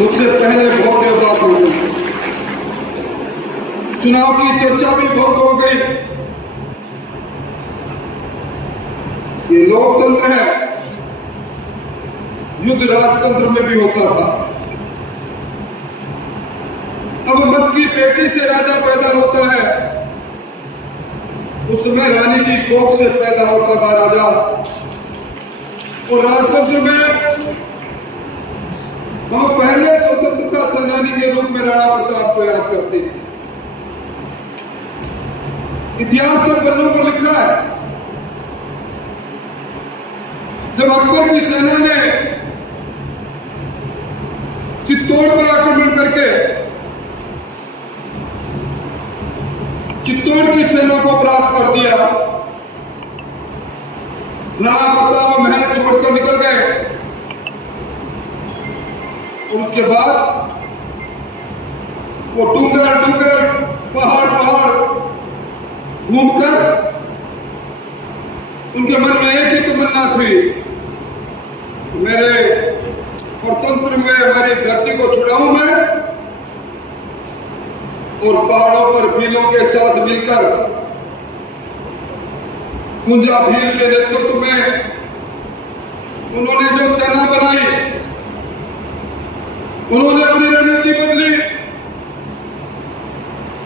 उससे पहले बहुत देर रात हो गई। चुनाव की चर्चा भी बहुत हो गई। ये लोकतंत्र है, युद्ध राजतंत्र में भी होता था। अब मत की पेटी से राजा पैदा होता है, उसमें रानी की कोख से पैदा होता था राजा। और राजतंत्र में हम पहले स्वतंत्रता सेनानी के रूप में राणा प्रताप को याद करते हैं। इतिहास के पन्नों पर लिखा है, जब अकबर की सेना ने चित्तौड़ पर आक्रमण करके चित्तौड़ की सेना को परास्त कर दिया, राणा प्रताप महल छोड़कर निकल गए। और उसके बाद वो डूंगर डूंगर पहाड़ पहाड़ घूमकर उनके मन में एक ही तमन्ना थी, मेरे परतंत्र में हमारी धरती को छुड़ाऊं मैं, और पहाड़ों पर भीलों के साथ मिलकर कुंजा भील के नेतृत्व में उन्होंने जो सेना बनाई, उन्होंने अपनी रणनीति बदली,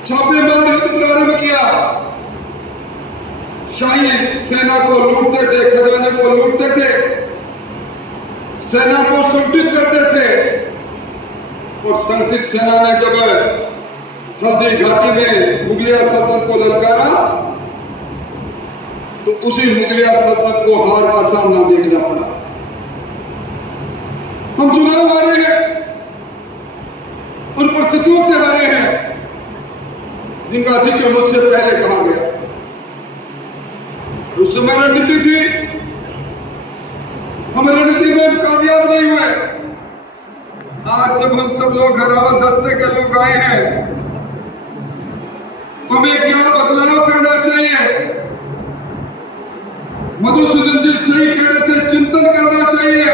छापेमार युद्ध प्रारंभ किया, शाही सेना को लूटते थे, खजाने को लूटते थे, सेना को संगठित करते थे। और संगठित सेना ने जब हल्दी घाटी में मुगलिया सल्तनत को ललकारा, तो उसी मुगलिया सल्तनत को हार का सामना देखना पड़ा। हम चुनाव हारे हैं, उन परिस्थितियों से हारे हैं जिनका जिक्र मुझसे पहले कहा गया। उस समय रणनीति थी, हम रणनीति में कामयाब नहीं हुए। आज जब हम सब लोग हरावा दस्ते के लोग आए हैं, तो हमें क्या बदलाव करना चाहिए? मधुसूदन जी सही कह रहे थे, चिंतन करना चाहिए।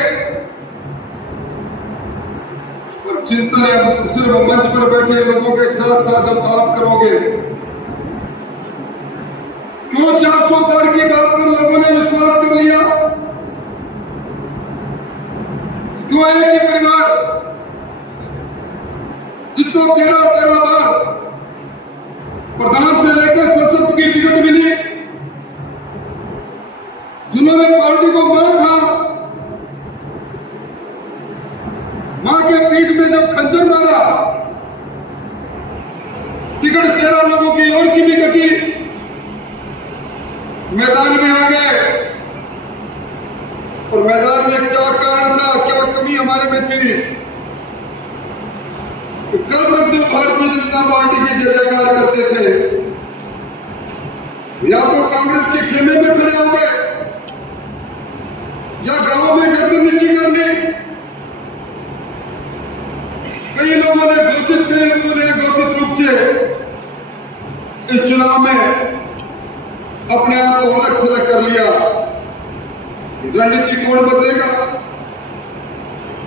और चिंतन सिर्फ मंच पर बैठे लोगों के साथ साथ जब आप करोगे, क्यों 400 पार की बात पर लोगों ने विश्वास कर लिया? क्यों एक ही परिवार जिसको 13 बार प्रधान से लेकर संसद की टिकट मिली, जिन्होंने पार्टी को मां था, मां के पीठ में जब खंजर मारा, टिकट 13 लोगों की और की भी कटी, मैदान में आ गए। और मैदान में क्या कारण था, क्या कमी हमारे में थी कि कल तक जो भारतीय जनता पार्टी की जय जयकार करते थे, या तो कांग्रेस के खेमे में खड़े हो गए, या गांव में गर्दन नीची कर ली। कई लोगों ने घोषित रूप से इस चुनाव में अपने आप को अलग थलग कर लिया। रणनीति कौन बदलेगा?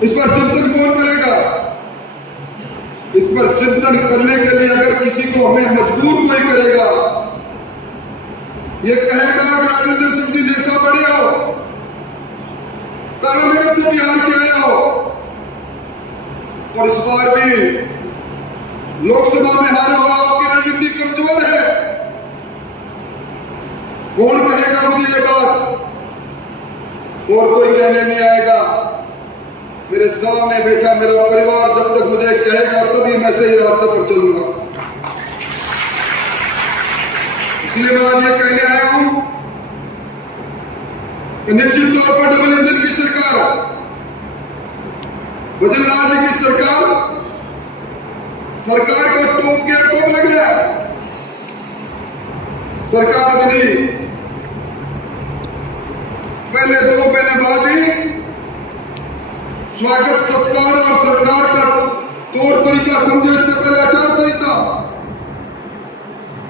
इस पर चिंतन कौन करेगा? इस पर चिंतन करने के लिए अगर किसी को हमें मजबूर कोई करेगा, ये कहेगा अगर राजेंद्र सिंह जी नेता बड़े हो, तारानगर से बिहार के आए हो, और इस बार भी लोकसभा में हारे हो, आपकी रणनीति कमजोर है, कौन कहेगा मुझे ये बात? और कोई कहने नहीं आएगा। मेरे सामने बैठा मेरा परिवार जब तक मुझे कहेगा तभी मैं सही रास्ते पर चलूंगा। इसलिए मैं आज ये कहने आया हूं कि निश्चित तौर पर डबल इंजन की सरकार, वजनलाल जी की सरकार का टोप के टोप लग रहा है। सरकार बनी, पहले 2 महीने बाद ही स्वागत सत्कार और सरकार का तौर तरीका समझे, इससे पहले आचार संहिता,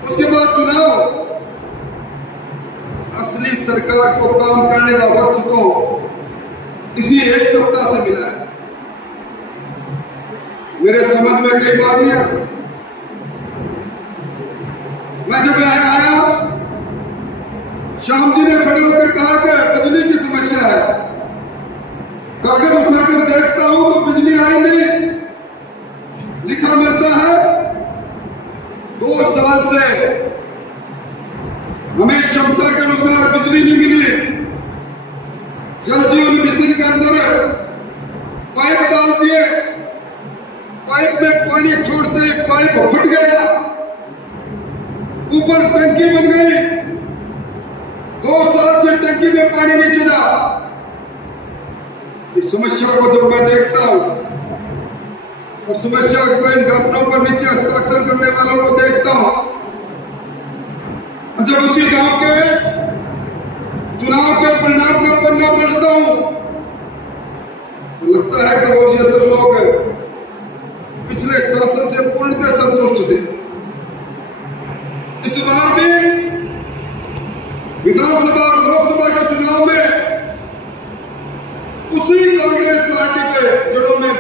उसके बाद चुनाव। असली सरकार को काम करने का वक्त तो इसी एक सप्ताह से मिला है। मेरे समझ में कई बात नहीं है। मैं जब यहाँ आया, श्याम जी ने खड़े होकर कहा कि बिजली की समस्या है। कागज उठाकर देखता हूं तो बिजली आई नहीं, लिखा मिलता है 2 साल से हमें क्षमता के अनुसार बिजली नहीं मिली। जल जीवन मिशन के अंदर पाइप डाल दिए, पाइप में पानी छोड़ते ही पाइप फट गया, ऊपर टंकी बन गई। 2 साल से टंकी में पानी नहीं चला। इस समस्या को जब मैं देखता हूं और समस्या को इन घटनाओं पर नीचे हस्ताक्षर करने वालों को देखता हूं, जब उसी गांव के चुनाव के परिणाम का पन्ना पलटता हूं तो लगता है कि वो ये सब लोग पिछले शासन से पूर्णतः संतुष्ट थे। इस बार भी विधानसभा और लोकसभा के चुनाव में उसी कांग्रेस पार्टी के जड़ों में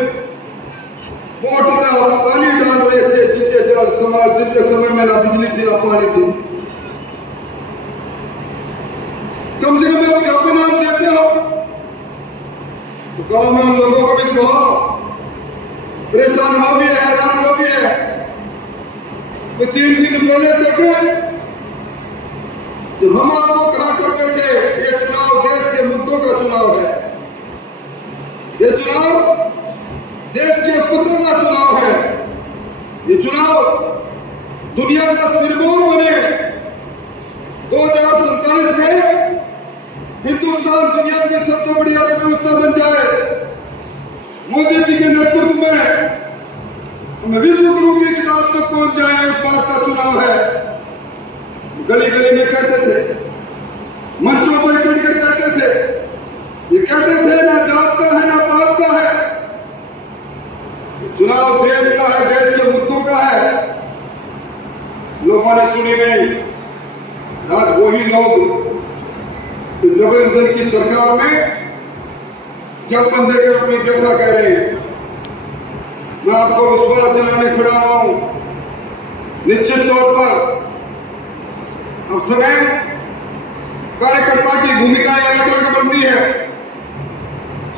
वोट का पानी डाल रहे थे, जिनके समय में ना बिजली थी ना पानी थी। कम से कम आप गांव में नाम देते हो तो गांव में उन लोगों को भी कहो, परेशान हो भी है, हैरान हो भी है। तो 3 दिन पहले तक जब हम आपको कहा करते थे ये चुनाव देश के मुद्दों का चुनाव है, ये चुनाव देश के अस्पताल का चुनाव है, ये चुनाव दुनिया का सिरमौर बने। 2047 में हिंदुस्तान दुनिया की सबसे बड़ी अर्थव्यवस्था बन जाए। मोदी जी के नेतृत्व में हम विश्व गुरु की किताब तक पहुंच जाए, इस बात का चुनाव है। गली गली में कहते थे, मंचों पर चढ़कर कहते थे, ये कहते थे ना जात का है ना पात का है, चुनाव देश का है, देश के मुद्दों का है। लोगों ने सुनी नहीं। आज वही लोग डबल इंजन की सरकार में ज्ञापन देकर अपनी व्यथा कह रहे हैं। मैं आपको विश्वास दिलाने खड़ा हुआ हूं, निश्चित तौर पर अब समय कार्यकर्ता की भूमिकाएं अलग अलग बनती है।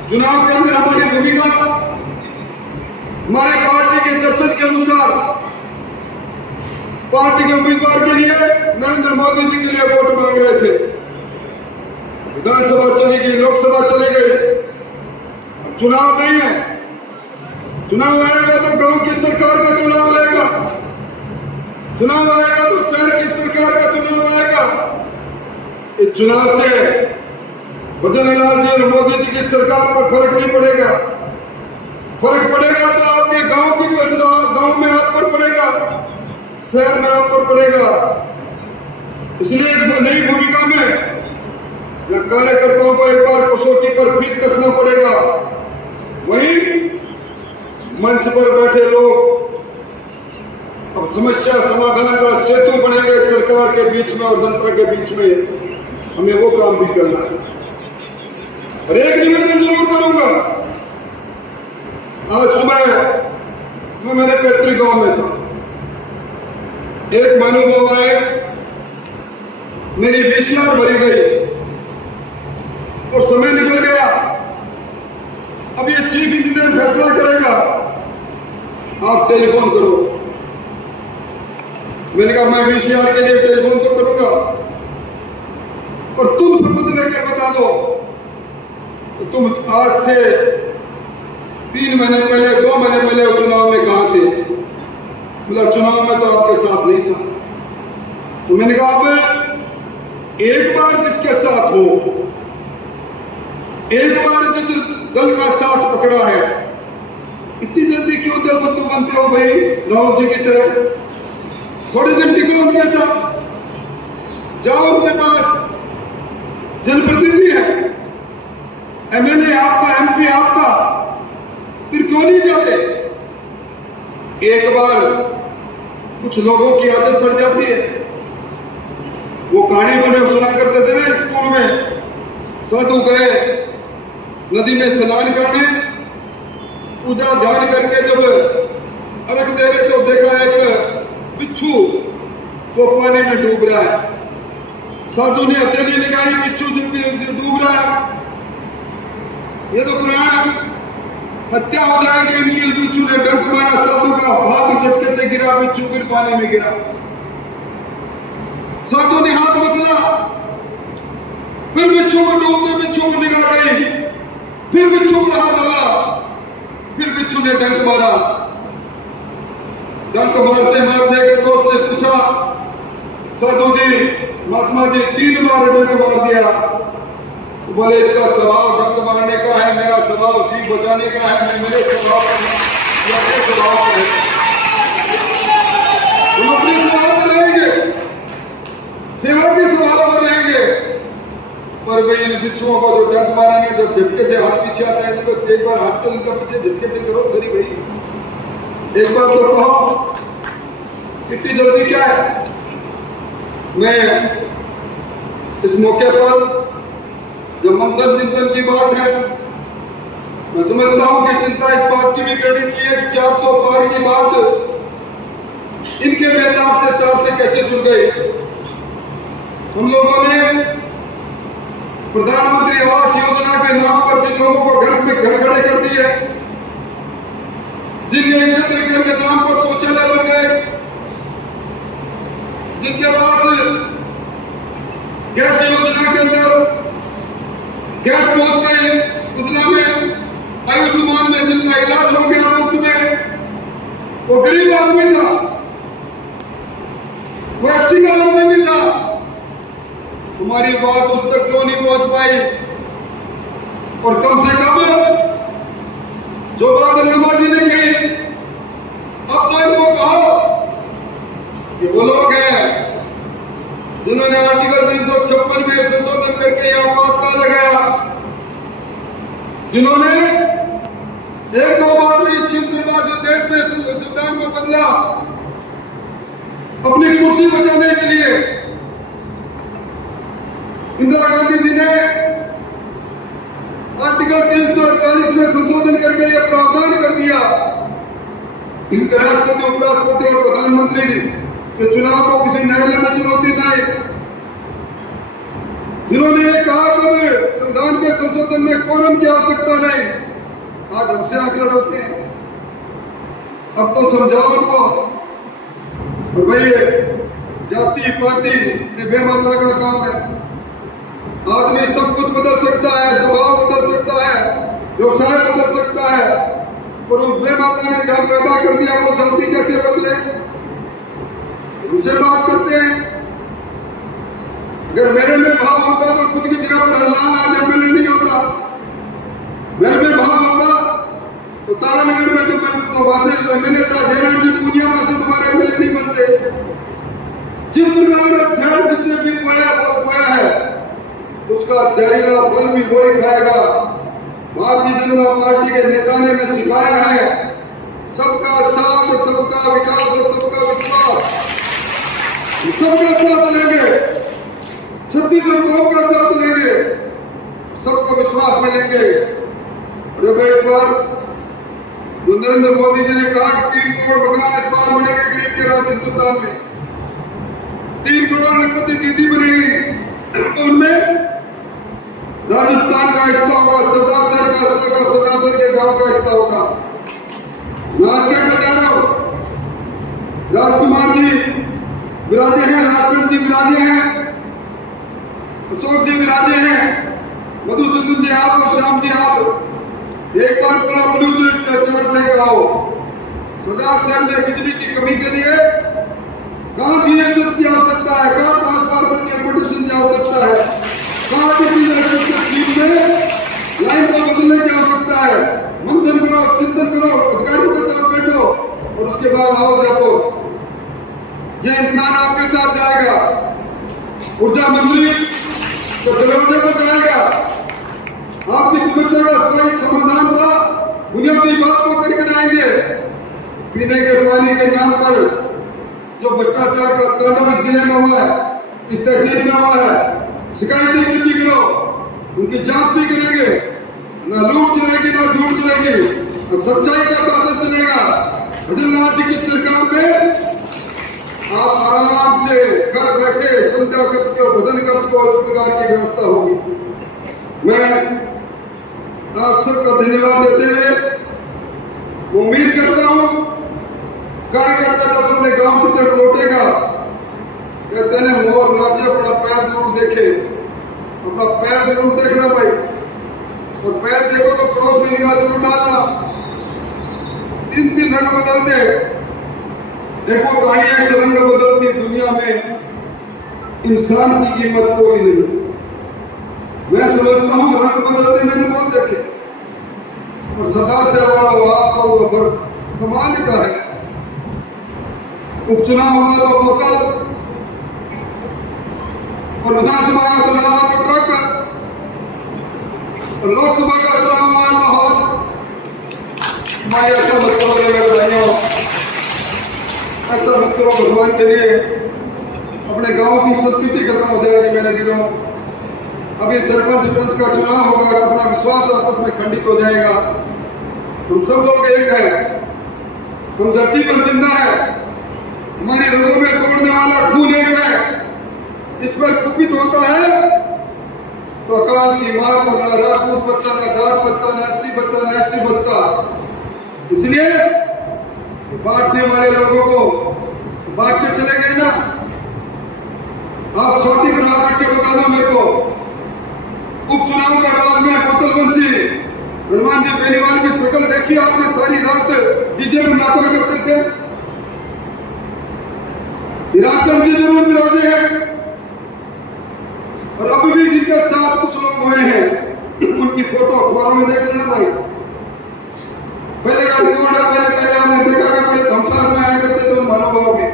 चुनाव के अंदर हमारी भूमिका हमारे पार्टी के दर्शन के अनुसार पार्टी के उम्मीदवार के लिए नरेंद्र मोदी जी के लिए वोट मांग रहे थे। विधानसभा चली गई, लोकसभा चली गई, अब चुनाव नहीं है। चुनाव आएगा तो गांव की सरकार का चुनाव आएगा, चुनाव आएगा तो शहर की सरकार का चुनाव आएगा। इस चुनाव से भजनलाल जी और मोदी जी की सरकार पर फर्क नहीं पड़ेगा। फर्क पड़ेगा तो आपके गांव की गांव में आप पर पड़ेगा, शहर में आप पर पड़ेगा। इसलिए इस नई भूमिका में कार्यकर्ताओं को एक बार कसौटी पर फिर कसना पड़ेगा। वहीं मंच पर बैठे लोग अब समस्या समाधान का सेतु बनेंगे सरकार के बीच में और जनता के बीच में। हमें वो काम भी करना है। और एक निवेदन जरूर करूंगा। आज सुबह मैं मेरे पैतृक गांव में था, एक महानुभाव आए, मेरी VCR भरी गई और समय निकल गया। अब ये चीफ इंजीनियर फैसला करेगा, आप टेलीफोन करो। मैंने कहा मैं VCR के लिए टेलीफोन तो करूंगा और तुम शपथ लेके बता दो तो तुम आज से 3 महीने पहले 2 महीने पहले चुनाव में कहां थे? मतलब चुनाव में तो आपके साथ नहीं था। तो मैंने कहा अब एक बार जिसके साथ हो, एक बार जिस दल का साथ पकड़ा है, इतनी जल्दी क्यों दल बंधु बनते हो भाई? राहुल जी की तरह थोड़े दिन टिको उनके साथ, जाओ उनके पास। जनप्रतिनिधि है, MLA आपका, MP आपका, फिर क्यों नहीं जाते? एक बार कुछ लोगों की आदत पड़ जाती है। वो कहानी बने सुना करते थे ना स्कूल में, साधु गए नदी में स्नान करने, पूजा ध्यान करके जब अर्घ दे रहे तो देखा एक बिच्छू वो पानी में डूब रहा है। साधु ने हथेली लगाई, बिच्छू डूब रहा है। ये तो प्राण हत्या हो जाएगी इनकी। बिच्छू ने डंक मारा, साधु का हाथ झटके से गिरा, बिच्छू फिर पानी में गिरा। साधु ने हाथ मसला, फिर बिच्छू को डूबते बिच्छू को निगाह गई, फिर बिच्छू को हाथ डाला, फिर बिच्छू ने डंक मारा। डंक मारते मारते एक दोस्त ने पूछा, साधु जी, महात्मा जी 3 बार डंक मार दिया। तो बोले इसका स्वभाव डंक मारने का है, मेरा स्वभाव जीव बचाने का है। मेरे स्वभाव स्वभाव है, हम अपने स्वभाव में रहेंगे, सेवा के स्वभाव में रहेंगे। पर भाई इन बिच्छुओं को जो डंक मारा ने, जब झटके से हाथ पीछे आता है, इनको एक बार हाथ तो इनका पीछे झटके से करो सही भाई, एक बार तो कहो, इतनी जल्दी क्या है। मैं इस मौके पर जो मंथन चिंतन की बात है, मैं समझता हूं कि चिंता इस बात की भी करनी चाहिए 400 पार की बात इनके बेताब से तार से कैसे जुड़ गई। हम लोगों ने प्रधानमंत्री आवास योजना के नाम पर जिन लोगों को घर में घर खड़े कर दिए, जिनके घर के नाम पर शौचालय बन गए, जिनके पास गैस योजना के अंदर गैस पहुंच गई, उतना में आयुष्मान में जिनका इलाज हो गया मुफ्त में, वो गरीब आदमी था, वो एसटी का आदमी भी था। हमारी बात उस तक क्यों नहीं पहुंच पाई। और कम से कम जो बात रमा जी ने कही, अब तो इनको कहो कि वो लोग हैं जिन्होंने आर्टिकल 356 में संशोधन करके यह आपातकाल लगाया, जिन्होंने एक दो बार नहीं क्षेत्रवासी देश में संविधान को बदला अपनी कुर्सी बचाने के लिए। इंदिरा गांधी जी ने आर्टिकल 348 में संशोधन करके यह प्रावधान कर दिया, राष्ट्रपति, उपराष्ट्रपति और प्रधानमंत्री के चुनाव को किसी न्यायालय में चुनौती नहीं। जिन्होंने कहा कि संविधान के संशोधन में कोरम की आवश्यकता नहीं, आज हमसे आंख लड़ाते हैं। अब तो समझाओ उनको, तो भाई जाति पाति ये बेमानता का काम है। आदमी सब कुछ बदल सकता है, स्वभाव बदल सकता है, व्यवसाय बदल सकता है, पर उस बेमाता ने जहां पैदा कर दिया वो जाति कैसे बदले। हमसे बात करते हैं, अगर मेरे में भाव होता तो खुद की जगह पर हरलाल आज एमएलए नहीं होता। मेरे में भाव होता तो तारानगर में तो वासे एमएलए था, जयराम जी पूनिया वासे तुम्हारे एमएलए नहीं बनते। जिस प्रकार का ध्यान जिसने भी बोया है उसका जहरीला फल भी वही खाएगा। भारतीय जनता पार्टी के नेता ने हमें सिखाया है, सबका साथ, सबका विकास और सबका विश्वास। सबका साथ लेंगे, छत्तीसगढ़ कौम का साथ लेंगे, सबको विश्वास में लेंगे। और इस बार जो नरेंद्र मोदी जी ने कहा कि 3 करोड़ मकान इस बार बनेंगे गरीब के राज्य हिंदुस्तान में, 3 करोड़ लखपति दीदी बनेगी, उनमें राजस्थान का हिस्सा होगा, सरदार सर का हिस्सा होगा, सरदार सर के गांव का हिस्सा होगा। आज क्या कर जा रहा हूं, राजकुमार जी विराजे हैं, राजकरण जी विराजे हैं, अशोक जी विराजे हैं, मधुसूदन जी आप और श्याम जी आप एक बार पूरा ब्लू चार्ट लेकर आओ। सरदार सर में बिजली की कमी के लिए कहाँ जीएसएस की आवश्यकता है, कहाँ ट्रांसफार्मर की एडवर्टाइजेशन की आवश्यकता है, कहाँ किसी स्कीम में लाइन को बदलने की आवश्यकता है। मंथन करो, चिंतन करो, अधिकारियों के साथ बैठो और उसके बाद आओ जयपुर। ये इंसान आपके साथ जाएगा, ऊर्जा मंत्री तो दरवाजे पर जाएगा, आपकी समस्या का स्थायी समाधान का बुनियादी बात को करके आएंगे। पीने के पानी के नाम पर जो भ्रष्टाचार का तांडव इस जिले में हुआ है, इस तहसील में हुआ है, शिकायतें इकट्ठी करो, उनकी जांच भी करेंगे। ना लूट चलेगी ना झूठ चलेगी, अब सच्चाई का शासन चलेगा। भजनलाल जी की सरकार में आप आराम से घर बैठे संध्या कक्ष को, भजन कक्ष को इस प्रकार की व्यवस्था होगी। मैं आप सबका धन्यवाद देते हुए उम्मीद करता हूं कार्यकर्ता जब अपने गांव की तरफ लौटेगा, कहते हैं मोर नाचे अपना पैर जरूर देखे, अपना पैर जरूर देखना भाई, और पैर देखो तो पड़ोस में निगाह जरूर डालना। 3-3 रंग बदलते, देखो कहानियां एक रंग बदलती, दुनिया में इंसान की कीमत कोई नहीं। मैं समझता हूं रंग बदलते मैंने बहुत देखे, और सरदार से वाला आपको तो कमाल का है। उपचुनाव हुआ तो बोतल, और विधानसभा का चुनाव हुआ तो ट्रक, और लोकसभा का चुनाव हुआ तो हाथ। मैं ऐसा मत करो मेरे भाइयों, ऐसा मत करो। भगवान के लिए अपने गांव की संस्कृति खत्म हो जाएगी मेरे वीरों। अभी सरपंच पंच का चुनाव होगा, अपना विश्वास आपस में खंडित हो जाएगा। हम सब लोग एक हैं, हम धरती पर जिंदा है, हमारी रगों में दौड़ने वाला खून एक है। इस पर कुपित होता है तो अकाल की मार पर ना राजपूत बचता, ना जाट बचता, ना एसटी बचता, ना एसटी बचता। इसलिए बांटने वाले लोगों को बांट के चले गए ना। आप छोटी बना करके बता दो मेरे को, उपचुनाव के बाद में बोतल बंसी हनुमान जी बेनीवाल की शक्ल देखी आपने? सारी रात डीजे में नाचा करते थे। विरासत जी जरूर विरोधी है, और अभी भी जिनके साथ कुछ लोग हुए हैं उनकी फोटो अखबारों में देख लेना भाई। पहले का रिकॉर्ड है, पहले हमने देखा कि पहले धमसार में आया करते तो मालूम होगे।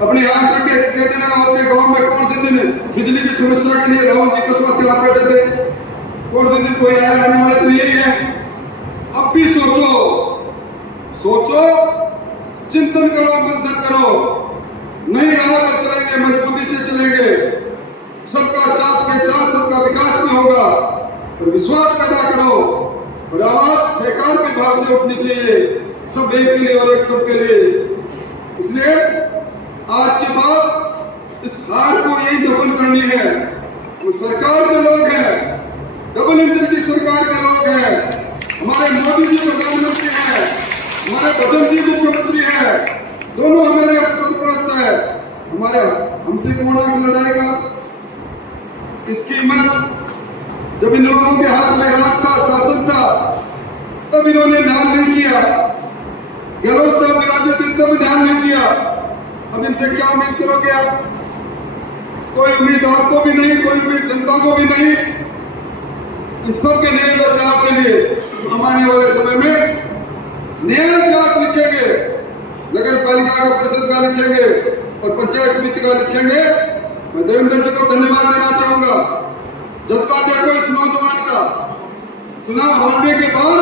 अपने यहाँ करके कह देना अपने गांव में कौन से दिन बिजली की समस्या के लिए राहुल जी कसवाती आप बैठे थे, कौन से दिन कोई आया आने वाले तो यही है। अब भी सोचो, चिंतन करो, मंथन करो, नई राह पर चलेंगे, मजबूती से चलेंगे, सबका साथ के साथ सबका विकास भी होगा, और विश्वास पैदा करो। और आवाज सरकार के भाव से उठनी चाहिए, सब एक के लिए और एक सबके लिए। इसलिए आज के बाद इस हार को यही दफन करनी है। वो सरकार के लोग हैं, डबल इंजन की सरकार के लोग हैं, हमारे मोदी जी प्रधानमंत्री हैं, हमारे बचन जी मुख्यमंत्री हैं, दोनों हमारे सरपरस्त है। हमारे हमसे कौन आग लड़ाएगा? इसकी हिम्मत जब इन लोगों के हाथ में राज था, शासन था, तब इन्होंने ध्यान नहीं किया। गहलोत साहब विराजे थे तब ध्यान नहीं किया। अब इनसे क्या उम्मीद करोगे आप? कोई उम्मीद आपको भी नहीं, कोई उम्मीद जनता को भी नहीं। इन सबके नए बदलाव के लिए हम आने वाले समय में नया इतिहास लिखेंगे, नगर पालिका का परिषद का लिखेंगे और पंचायत समिति का लिखेंगे। मैं देवेंद्र जी को धन्यवाद देना चाहूंगा। जज्बा देखो इस नौजवान का, चुनाव हारने के बाद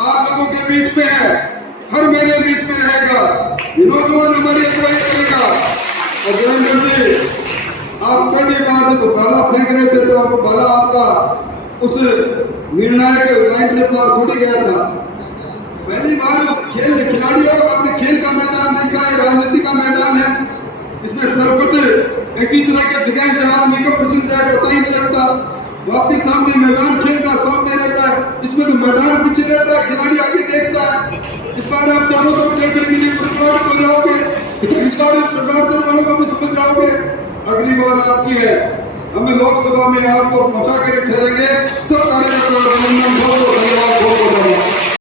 आप लोगों के बीच में है, हर महीने बीच में रहेगा। ये नौजवान हमारी अगुवाई करेगा। और देवेंद्र जी, आप पहली बार जब भाला फेंक रहे थे तो आपको भाला आपका उस निर्णायक लाइन से पार थोड़ी गया था। पहली बार खेल खिलाड़ी हो, आपने खेल का मैदान देखा है, राजनीति का मैदान है। इसमें सरपट ऐसी तरह के जगह जहां आदमी को प्रसिद्ध जाए पता ही नहीं लगता। वो आपके सामने मैदान खेल का सामने रहता है, इसमें तो मैदान पीछे रहता है, खिलाड़ी आगे देखता है। इस बार आप चारों तरफ देखने के लिए प्रभावित हो जाओगे, इस बार सरकार वालों को भी समझ जाओगे। अगली बार आपकी है, हमें लोकसभा में आपको पहुंचा कर ठहरेंगे। सब कार्यकर्ता